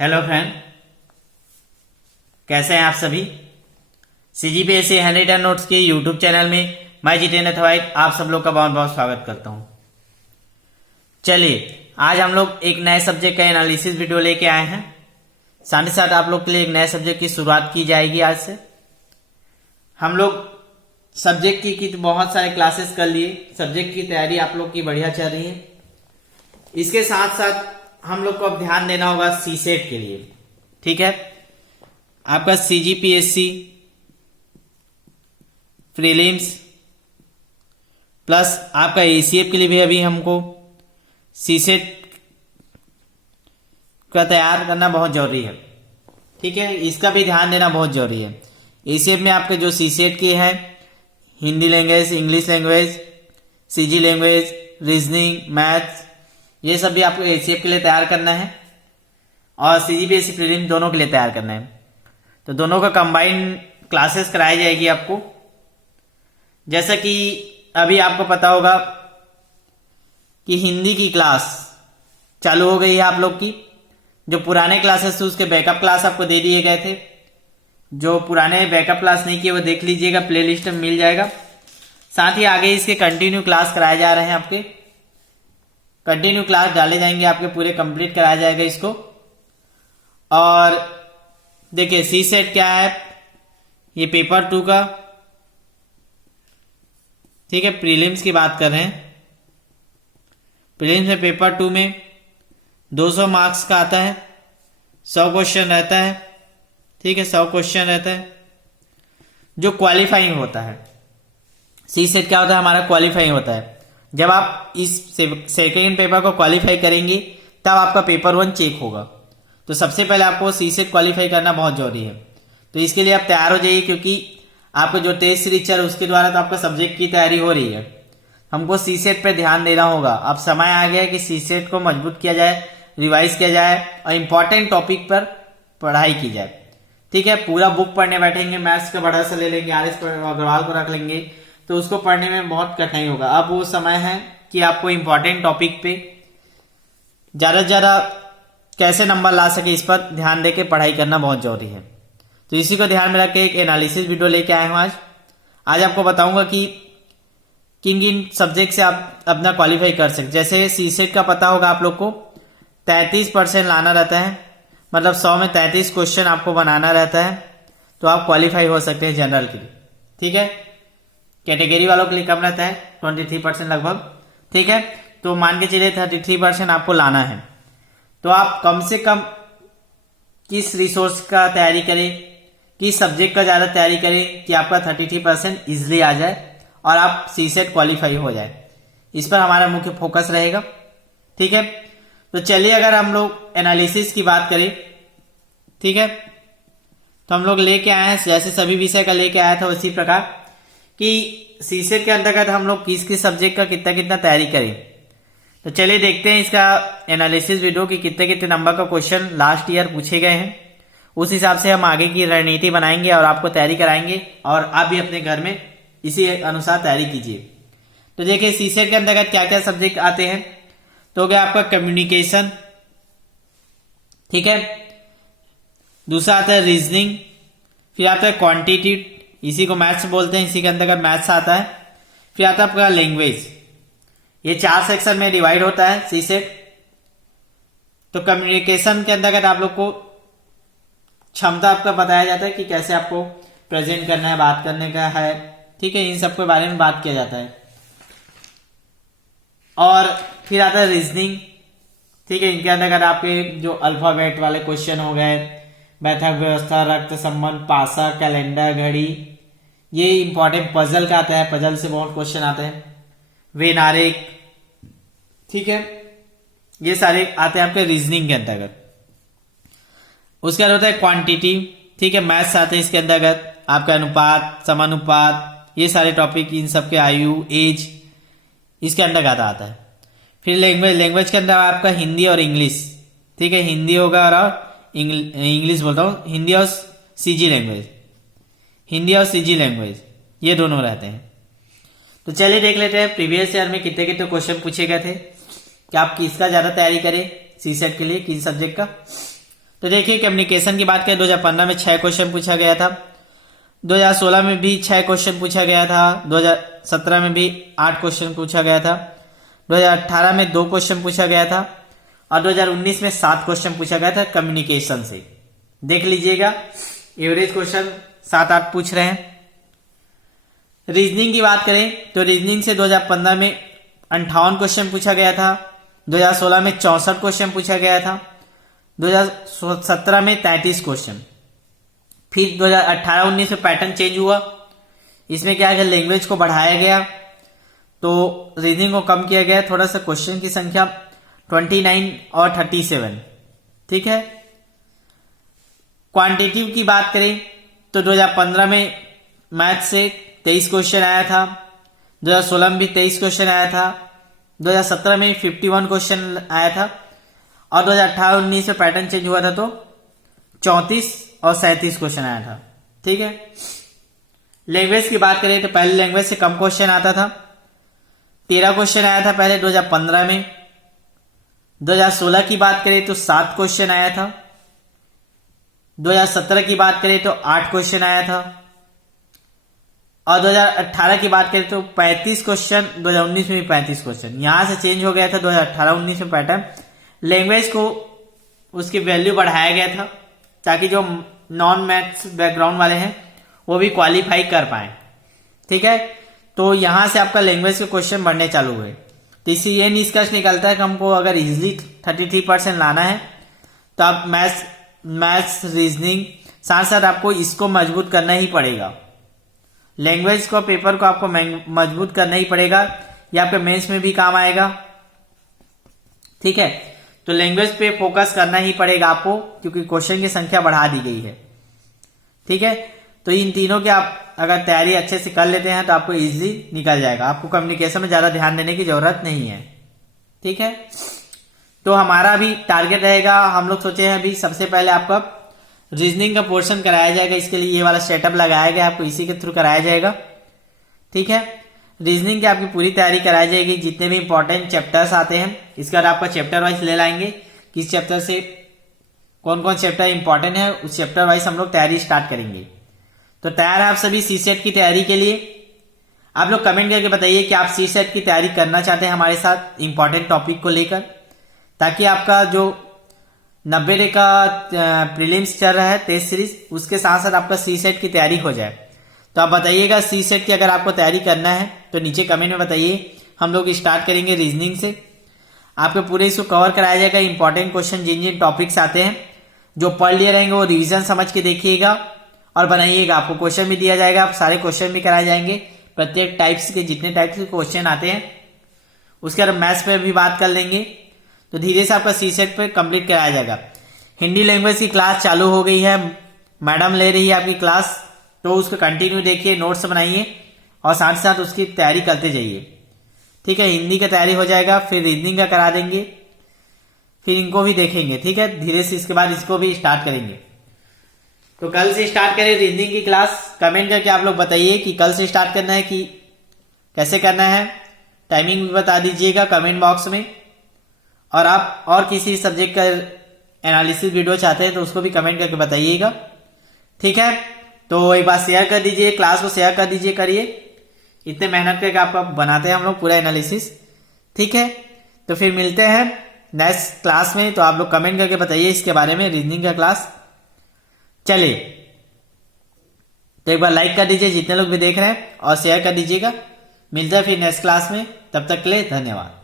Hello friend, कैसे हैं आप सभी। CGPSC हैंड रिटन नोट्स के यूट्यूब चैनल में मैं जितेंद्र थवाइट आप सब लोग का बहुत बहुत स्वागत करता हूं। चलिए, आज हम लोग एक नए सब्जेक्ट का एनालिसिस वीडियो लेके आए हैं। साथ ही साथ आप लोग के लिए एक नए सब्जेक्ट की शुरुआत की जाएगी। आज से हम लोग सब्जेक्ट की तो बहुत सारे क्लासेस कर लिए। सब्जेक्ट की तैयारी आप लोग की बढ़िया चल रही है। इसके साथ साथ हम लोग को अब ध्यान देना होगा सीसेट के लिए। ठीक है, आपका CGPSC प्रीलिम्स प्लस आपका ACF के लिए भी अभी हमको सीसेट का तैयार करना बहुत जरूरी है। ठीक है, इसका भी ध्यान देना बहुत जरूरी है। ACF में आपके जो सीसेट की है, Hindi language, English language, CG language, reasoning, maths, ये सब भी आपको ACF के लिए तैयार करना है और CGPSC प्रीलिम्स दोनों के लिए तैयार करना है। तो दोनों का कंबाइंड क्लासेस कराई जाएगी आपको। जैसा कि अभी आपको पता होगा कि हिंदी की क्लास चालू हो गई है आप लोग की। जो पुराने क्लासेस थे उसके बैकअप क्लास आपको दे दिए गए थे। जो पुराने बैकअप क्लास नहीं किए वो देख लीजिएगा, प्लेलिस्ट में मिल जाएगा। साथ ही आगे इसके कंटिन्यू क्लास कराए जा रहे हैं। आपके कंटिन्यू क्लास डाले जाएंगे, आपके पूरे कंप्लीट कराया जाएगा इसको। और देखिए सीसेट क्या है, ये पेपर 2 का, ठीक है, प्रीलिम्स की बात कर रहे हैं। प्रीलिम्स में पेपर 2 में 200 मार्क्स का आता है, 100 क्वेश्चन रहता है। ठीक है, 100 क्वेश्चन रहता है जो क्वालिफाइंग होता है। सीसेट क्या होता है, हमारा क्वालिफाइंग होता है। जब आप इस सेकेंड पेपर को क्वालिफाई करेंगे तब आपका पेपर 1 चेक होगा। तो सबसे पहले आपको सीसेट क्वालिफाई करना बहुत जरूरी है। तो इसके लिए आप तैयार हो जाइए, क्योंकि आपको जो टेस्ट सीरीज चल उसके द्वारा तो आपका सब्जेक्ट की तैयारी हो रही है। हमको सीसेट पे ध्यान देना होगा। अब समय आ गया है कि सीसेट को मजबूत किया जाए, रिवाइज किया जाए और इंपॉर्टेंट टॉपिक पर पढ़ाई की जाए। ठीक है, पूरा बुक पढ़ने बैठेंगे, मैथ्स का बड़ा सा ले लेंगे, RS अग्रवाल को रख लेंगे तो उसको पढ़ने में बहुत कठिनाई होगा। अब वो समय है कि आपको इंपॉर्टेंट टॉपिक पे ज्यादा से ज्यादा कैसे नंबर ला सके इस पर ध्यान देके पढ़ाई करना बहुत जरूरी है। तो इसी को ध्यान में रख के एक एनालिसिस वीडियो लेके आए हूं। आज आपको बताऊंगा कि किन किन सब्जेक्ट से आप अपना क्वालिफाई कर सकते। जैसे सीसेट का पता होगा आप लोग को 33% लाना रहता है, मतलब 100 में 33 क्वेश्चन आपको बनाना रहता है, तो आप क्वालिफाई हो सकते हैं जनरल के लिए। ठीक है, कैटेगरी वालों के लिए कम रहता है, 23% लगभग। ठीक है, तो मान के चलिए 33% आपको लाना है। तो आप कम से कम किस रिसोर्स का तैयारी करें, किस सब्जेक्ट का ज्यादा तैयारी करें कि आपका 33% इजिली आ जाए और आप सीसेट क्वालिफाई हो जाए। इस पर हमारा मुख्य फोकस रहेगा। ठीक है, तो चलिए अगर हम लोग एनालिसिस की बात करें, ठीक है, तो हम लोग लेके आए हैं जैसे सभी विषय का लेके आया था उसी प्रकार कि सीसेट के अंतर्गत हम लोग किस किस सब्जेक्ट का कितना कितना तैयारी करें। तो चलिए देखते हैं इसका एनालिसिस वीडियो कि कितने कितने नंबर का क्वेश्चन लास्ट ईयर पूछे गए हैं। उस हिसाब से हम आगे की रणनीति बनाएंगे और आपको तैयारी कराएंगे और आप भी अपने घर में इसी अनुसार तैयारी कीजिए। तो देखिए सीसेट के अंतर्गत क्या क्या सब्जेक्ट आते हैं। तो हो गया आपका कम्युनिकेशन, ठीक है, दूसरा आता है रीजनिंग, फिर आता है क्वांटिटी, इसी को मैथ्स बोलते हैं, इसी के अंतर्गत मैथ्स आता है। फिर आता है आपका लैंग्वेज। ये 4 सेक्शन में डिवाइड होता है सीसेट। तो कम्युनिकेशन के अंतर्गत आप लोग को क्षमता आपका बताया जाता है कि कैसे आपको प्रेजेंट करना है, बात करने का है। ठीक है, इन सब के बारे में बात किया जाता है। और फिर आता है रीजनिंग। ठीक है, इनके अंतर्गत आपके जो अल्फाबेट वाले क्वेश्चन हो गए, बैठक व्यवस्था, रक्त संबंध, पासा, कैलेंडर, घड़ी, ये इंपॉर्टेंट पजल का आता है, पजल से बहुत क्वेश्चन आते हैं, वेनारिक। ठीक है, ये सारे आते हैं आपके रीजनिंग के अंतर्गत। उसके बाद होता है क्वांटिटी। ठीक है, मैथ्स आते हैं इसके अंतर्गत, आपका अनुपात, समानुपात, ये सारे टॉपिक, इन सबके आयु, एज, इसके अंतर्गत आता है। फिर लैंग्वेज, लैंग्वेज के अंदर आपका हिंदी और इंग्लिश। ठीक है, हिंदी होगा और इंग्लिश बोलता हूँ, हिंदी और CG लैंग्वेज, हिंदी और CG लैंग्वेज ये दोनों रहते हैं। तो चलिए देख लेते हैं प्रीवियस ईयर में कितने कितने क्वेश्चन पूछे गए थे, कि आप किसका ज्यादा तैयारी करें सीसेट के लिए, किस सब्जेक्ट का। तो देखिए कम्युनिकेशन की बात करें 2015 में 6 क्वेश्चन पूछा गया था, 2016 में भी 6 क्वेश्चन पूछा गया था, 2017 में भी 8 क्वेश्चन पूछा गया था, 2018 में 2 क्वेश्चन पूछा गया था और 2019 में 7 क्वेश्चन पूछा गया था कम्युनिकेशन से। देख लीजिएगा एवरेज क्वेश्चन 7-8 पूछ रहे हैं। रीजनिंग की बात करें तो रीजनिंग से 2015 में 58 क्वेश्चन पूछा गया था, 2016 में 64 क्वेश्चन पूछा गया था, 2017 में 33 क्वेश्चन। फिर 2018-19 में पैटर्न चेंज हुआ, इसमें क्या है लैंग्वेज को बढ़ाया गया तो रीजनिंग को कम किया गया, थोड़ा सा क्वेश्चन की संख्या 29 और 37। ठीक है। क्वांटिटिव की बात करें तो 2015 में मैथ से 23 क्वेश्चन आया था, 2016 में भी 23 क्वेश्चन आया था, 2017 में 51 क्वेश्चन आया था और 2018-19 में पैटर्न चेंज हुआ था तो 34 और 37 क्वेश्चन आया था। ठीक है। लैंग्वेज की बात करें तो पहले लैंग्वेज से कम क्वेश्चन आता था, 13 क्वेश्चन आया था पहले 2015 में। 2016 की बात करें तो 7 क्वेश्चन आया था, 2017 की बात करें तो 8 क्वेश्चन आया था और 2018 की बात करें तो 35 क्वेश्चन, 2019 में भी 35 क्वेश्चन। यहां से चेंज हो गया था 2018-19 में पैटर्न, लैंग्वेज को उसकी वैल्यू बढ़ाया गया था ताकि जो नॉन मैथ्स बैकग्राउंड वाले हैं वो भी क्वालिफाई कर पाए। ठीक है। तो यहां से आपका लैंग्वेज के क्वेश्चन बढ़ने चालू हुए, तो इससे ये निष्कर्ष निकलता है कि हमको अगर इजिली 33% लाना है तो आप मैथ्स रीजनिंग साथ साथ आपको इसको मजबूत करना ही पड़ेगा। लैंग्वेज को पेपर को आपको मजबूत करना ही पड़ेगा, ये आपके मेंस में भी काम आएगा। ठीक है। तो लैंग्वेज पे फोकस करना ही पड़ेगा आपको क्योंकि क्वेश्चन की संख्या बढ़ा दी गई है। ठीक है। तो इन तीनों की आप अगर तैयारी अच्छे से कर लेते हैं तो आपको इजीली निकल जाएगा, आपको कम्युनिकेशन में ज्यादा ध्यान देने की जरूरत नहीं है। ठीक है। तो हमारा भी टारगेट रहेगा, हम लोग सोचे हैं अभी सबसे पहले आपका रीजनिंग का पोर्शन कराया जाएगा, इसके लिए ये वाला सेटअप लगाया गया, आपको इसी के थ्रू कराया जाएगा। ठीक है। रीजनिंग की आपकी पूरी तैयारी कराई जाएगी, जितने भी इंपॉर्टेंट चैप्टर्स आते हैं इसके बाद आपका चैप्टर वाइज ले लाएंगे, किस चैप्टर से कौन कौन चैप्टर इंपॉर्टेंट है उस चैप्टर वाइज हम लोग तैयारी स्टार्ट करेंगे। तो तैयार है आप सभी सीसेट की तैयारी के लिए? आप लोग कमेंट करके बताइए कि आप सीसेट की तैयारी करना चाहते हैं हमारे साथ इंपॉर्टेंट टॉपिक को लेकर, ताकि आपका जो 90 डे का प्रीलिम्स चल रहा है टेस्ट सीरीज, उसके साथ साथ आपका सीसेट की तैयारी हो जाए। तो आप बताइएगा सीसेट की अगर आपको तैयारी करना है तो नीचे कमेंट में बताइए, हम लोग स्टार्ट करेंगे रीजनिंग से। आपको पूरे इसको कवर कराया जाएगा, इंपॉर्टेंट क्वेश्चन जिन जिन टॉपिक्स आते हैं जो पढ़ लिए रहेंगे वो रिवीजन समझ के देखिएगा और बनाइएगा। आपको क्वेश्चन भी दिया जाएगा, आप सारे क्वेश्चन भी कराए जाएंगे, प्रत्येक टाइप्स के जितने टाइप्स के क्वेश्चन आते हैं। उसके बाद मैथ्स पे भी बात कर लेंगे, तो धीरे से आपका सीसेट पे कंप्लीट कराया जाएगा। हिंदी लैंग्वेज की क्लास चालू हो गई है, मैडम ले रही है आपकी क्लास, तो उसको कंटिन्यू देखिए, नोट्स बनाइए और साथ साथ उसकी तैयारी करते जाइए। ठीक है। हिंदी का तैयारी हो जाएगा, फिर रीजनिंग का करा देंगे, फिर इनको भी देखेंगे। ठीक है। धीरे से इसके बाद इसको भी स्टार्ट करेंगे। तो कल से स्टार्ट करें रीजनिंग की क्लास। कमेंट करके आप लोग बताइए कि कल से स्टार्ट करना है कि कैसे करना है, टाइमिंग भी बता दीजिएगा कमेंट बॉक्स में। और आप और किसी सब्जेक्ट का एनालिसिस वीडियो चाहते हैं तो उसको भी कमेंट करके बताइएगा। ठीक है। तो एक बार शेयर कर दीजिए, क्लास को शेयर कर दीजिए, करिए, इतने मेहनत करके आपका बनाते हैं हम लोग पूरा एनालिसिस। ठीक है। तो फिर मिलते हैं नेक्स्ट क्लास में, तो आप लोग कमेंट करके बताइए इसके बारे में, रीजनिंग का क्लास। चलिए, तो एक बार लाइक कर दीजिए जितने लोग भी देख रहे हैं और शेयर कर दीजिएगा। मिलते हैं फिर नेक्स्ट क्लास में, तब तक के लिए धन्यवाद।